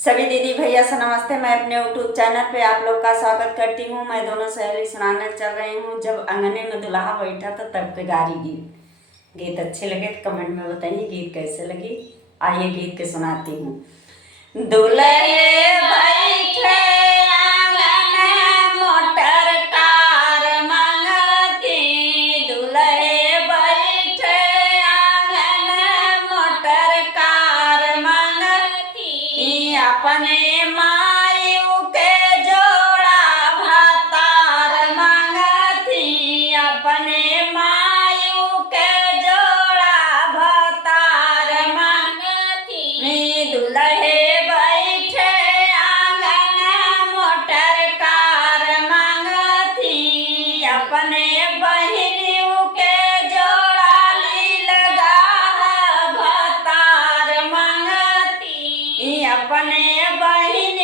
सभी दीदी भैया से नमस्ते। मैं अपने यूट्यूब चैनल पे आप लोग का स्वागत करती हूँ। मैं दोनों सहेली सुनाने चल रही हूँ। जब अंगने में दुल्हा बैठा तो तब पे गारी गीत गीत अच्छे लगे तो कमेंट में बताइए गीत कैसे लगी। आइए गीत के सुनाती हूँ। दुल्हे बैठे आंगन मोटर कार मंगती, दुल्हे बैठे आंगन मोटर कार मंगती, अपने मायू के जोड़ा भातार मंगती, अपने मायू के जोड़ा भातार मंगती, दुल्हे बैठे आंगन मोटर कार मंगती, अपने बहनियों के जोड़ा ली लगा भातार मंगती, अपने बहन